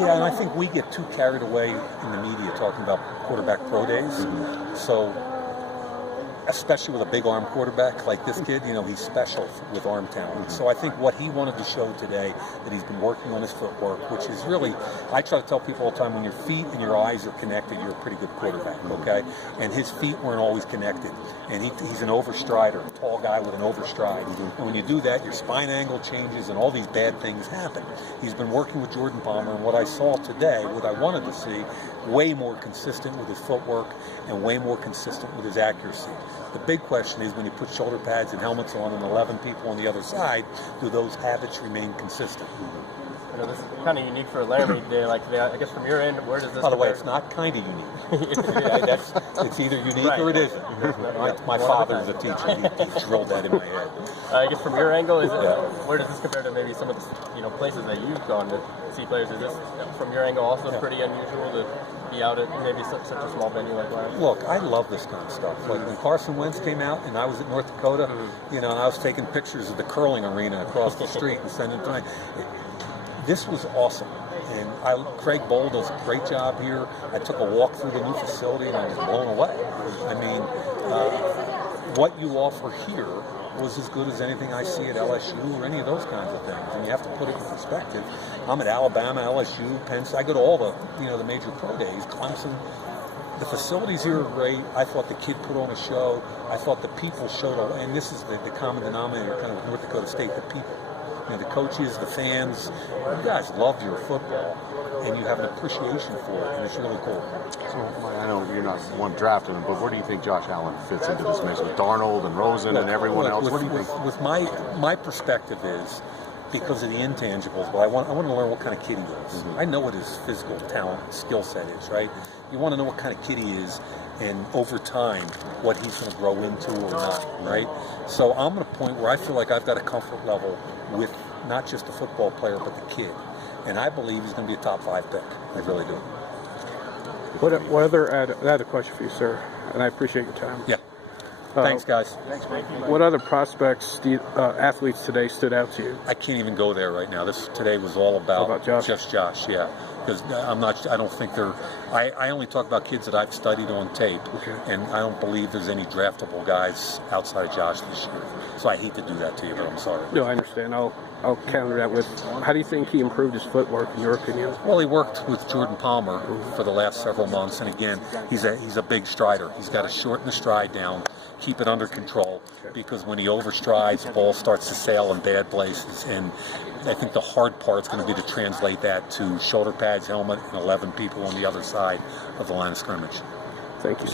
Yeah, and I think we get too carried away in the media talking about quarterback pro days. So, especially with a big arm quarterback like this kid, he's special with arm talent. So I think what he wanted to show today, that he's been working on his footwork, which is really, I try to tell people all the time, when your feet and your eyes are connected, you're a pretty good quarterback, okay? And his feet weren't always connected. And he's an overstrider, a tall guy with an overstride. And when you do that, your spine angle changes and all these bad things happen. He's been working with Jordan Palmer, and what I saw today, what I wanted to see, way more consistent with his footwork and way more consistent with his accuracy. The big question is, when you put shoulder pads and helmets on and 11 people on the other side, do those habits remain consistent? I know this is kind of unique for Laramie Day. I guess from your end, where does this? By the way, it's not kind of unique. It's either unique or it isn't. My father's a teacher. He drilled that in my head. I guess from your angle, where does this compare to maybe some of the places that you've gone to see players? Is this, from your angle, also pretty unusual to be out at maybe such a small venue like Wyoming? Look, I love this kind of stuff. Like when Carson Wentz came out and I was at North Dakota, and I was taking pictures of the curling arena across the street and sending them. This was awesome. And Craig Bowl does a great job here. I took a walk through the new facility and I was blown away. I mean, what you offer here was as good as anything I see at LSU or any of those kinds of things. And you have to put it in perspective. I'm at Alabama, LSU, Penn State. I go to all the major pro days, Clemson. The facilities here are great. I thought the kid put on a show. I thought the people showed and this is the common denominator kind of North Dakota State, the people. The coaches, the fans, you guys love your football, and you have an appreciation for it, and it's really cool. So, I know you're not one drafting him, but where do you think Josh Allen fits into this mix with Darnold and Rosen and everyone else? What do you think? With my perspective is, because of the intangibles, but I want to learn what kind of kid he is. I know what his physical talent, skill set is, right? You want to know what kind of kid he is, and over time, what he's going to grow into or not, right? So I'm at a point where I feel like I've got a comfort level with not just the football player, but the kid. And I believe he's going to be a top 5 pick. I really do. What other, I had a question for you, sir, and I appreciate your time. Yeah. Thanks, guys. Thanks, Mike. What other prospects, athletes today stood out to you? I can't even go there right now. Today was all about Josh? Just Josh, yeah. Because I don't think I only talk about kids that I've studied on tape, and I don't believe there's any draftable guys outside of Josh this year. So I hate to do that to you, but I'm sorry. No, I understand. I'll counter that with, how do you think he improved his footwork, in your opinion? Well, he worked with Jordan Palmer for the last several months, and again, he's a big strider. He's got to shorten the stride down, keep it under control, because when he overstrides, the ball starts to sail in bad places, and I think the hard part is going to be to translate that to shoulder pads, helmet, and 11 people on the other side of the line of scrimmage. Thank you.